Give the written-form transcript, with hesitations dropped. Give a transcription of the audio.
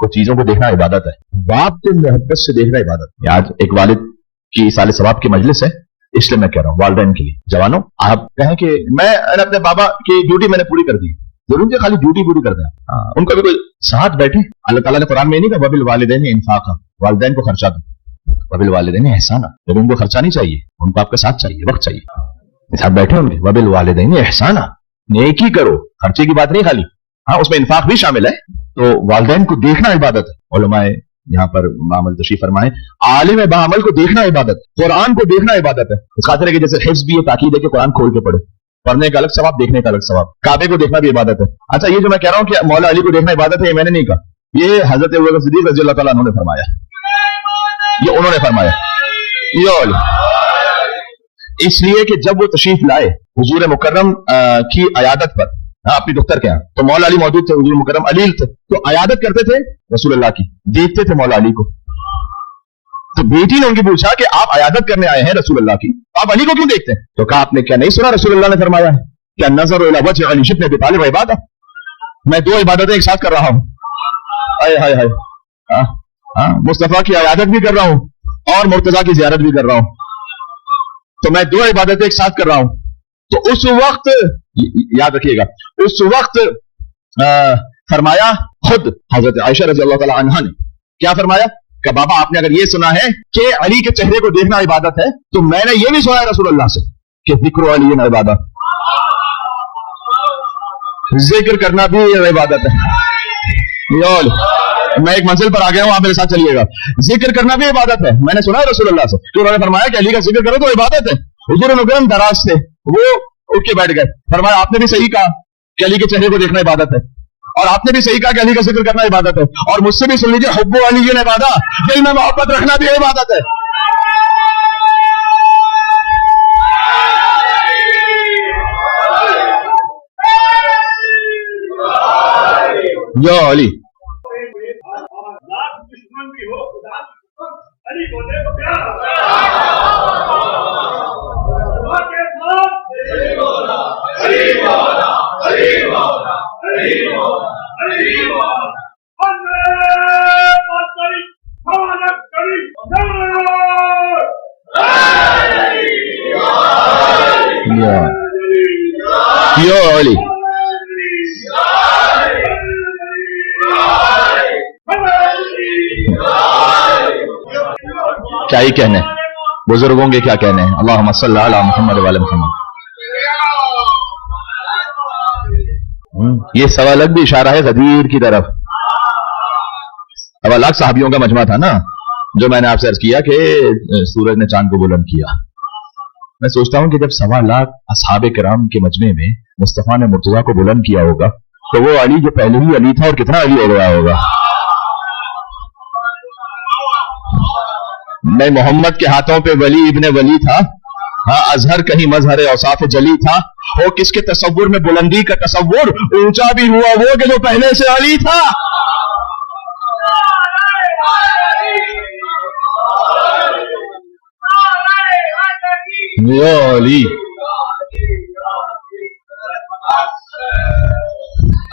कुछ चीजों को देखना इबादत है, बाप को मोहब्बत से देखना इबादत है। आज एक वालिद की साले सवाब की मजलिस है, इसलिए मैं कह रहा हूँ वालिदैन के लिए, जवानों आप कहें कि मैं अपने बाबा की ड्यूटी मैंने पूरी कर दी, जरूरी है खाली ड्यूटी पूरी कर दें, उनका भी कोई साथ बैठे। अल्लाह ताला ने कुरान में नहीं कहा वबिल वालिदैन इंफाका, वालिदैन को खर्चा दो, वबिल वालिदैन एहसाना, लेकिन उनको खर्चा नहीं चाहिए, उनको आपका साथ चाहिए, वक्त चाहिए, साथ बैठे होंगे। वबिल वालिदैन एहसाना, नेकी करो, खर्चे की बात नहीं खाली, हाँ उसमें इंफाक भी शामिल है। तो वालिदैन को देखना इबादत है। उलमाए यहाँ पर मामल तशरीफ फरमाए, आलिम बाअमल को देखना इबादत है, कुरान को देखना इबादत है। इस खातिर है कि जैसे हिफ्ज़ भी है, ताकीद है कि कुरान खोल के पढ़े, पढ़ने का अलग सवाब, देखने का अलग सवाब। काबे को देखना भी इबादत है। अच्छा ये जो मैं कह रहा हूँ कि मौला अली को देखना इबादत है, ये मैंने नहीं कहा, ये हजरत अबू बकर सिद्दीक़ रज़ियल्लाहु तआला अन्हु ने फरमाया, ये उन्होंने फरमाया। इसलिए कि जब वो तशरीफ लाए हुजूर मुकर्रम की अयादत पर, अपनी दुख्तर के यहाँ, तो मौला अली मौजूद थे, हुजूर मुकर्रम अलील थे, तो अयादत करते थे रसूलुल्लाह की, देखते थे मौला अली को। तो बेटी ने उनकी पूछा कि आप अयादत करने आए हैं रसूलुल्लाह की, आप अली को क्यों देखते हैं? तो कहा आपने क्या नहीं सुना रसूलुल्लाह ने फरमाया है क्या नज़र इला वजह अली इब्न अबी तालिब इबादत, मैं दो इबादतें एक साथ कर रहा हूं, हाय हाय हाय, मुस्तफा की अयादत भी कर रहा हूं और मुर्तजा की ज़ियारत भी कर रहा हूं, तो मैं दो इबादतें एक साथ कर रहा हूं। तो उस वक्त याद रखिएगा, उस वक्त फरमाया खुद हजरत आयशा रज़ियल्लाहु तआला अन्हा ने क्या फरमाया कि बाबा आपने अगर ये सुना है कि अली के चेहरे को देखना इबादत है, तो मैंने ये भी सुना है रसूलुल्लाह से कि जिक्र अली इबादत, जिक्र करना भी इबादत है। मैं एक मंजिल पर आ गया हूं, आप मेरे साथ चलिएगा। जिक्र करना भी इबादत है, मैंने सुना है रसूलुल्लाह से कि उन्होंने फरमाया कि अली का जिक्र करो तो इबादत है। हुजूर मुकर्रम दराज से वो उठ के बैठ गए, फरमाया आपने भी सही कहा कि अली के चेहरे को देखना इबादत है, और आपने भी सही कहा कि अली का जिक्र करना इबादत है, और मुझसे भी सुन लीजिए हुब्बु अली इबादत, दिल में मोहब्बत रखना भी इबादत है। यो अली यो अली क्या ही कहने, बुजुर्गों के क्या कहने हैं। अल्लाहुम्मा सल्ली अला मुहम्मद व अला मुहम्मद। ये सवा लाख भी इशारा है गदीर की तरफ। सवा लाख साहबियों का मजमा था ना, जो मैंने आपसे अर्ज किया कि सूरज ने चांद को बुलंद किया। मैं सोचता हूं कि जब सवा लाख असहाबे किराम के मजमे में मुस्तफा ने मुर्तजा को बुलंद किया होगा, तो वो अली जो पहले ही अली था और कितना अली हो गया होगा। मैं मोहम्मद के हाथों पे वली इब्ने वली था, हाँ अजहर कहीं मजहर औसाफ जली था, वो किसके तसव्वुर में बुलंदी का तसव्वुर ऊंचा भी हुआ वो कि जो पहले से अली था। अली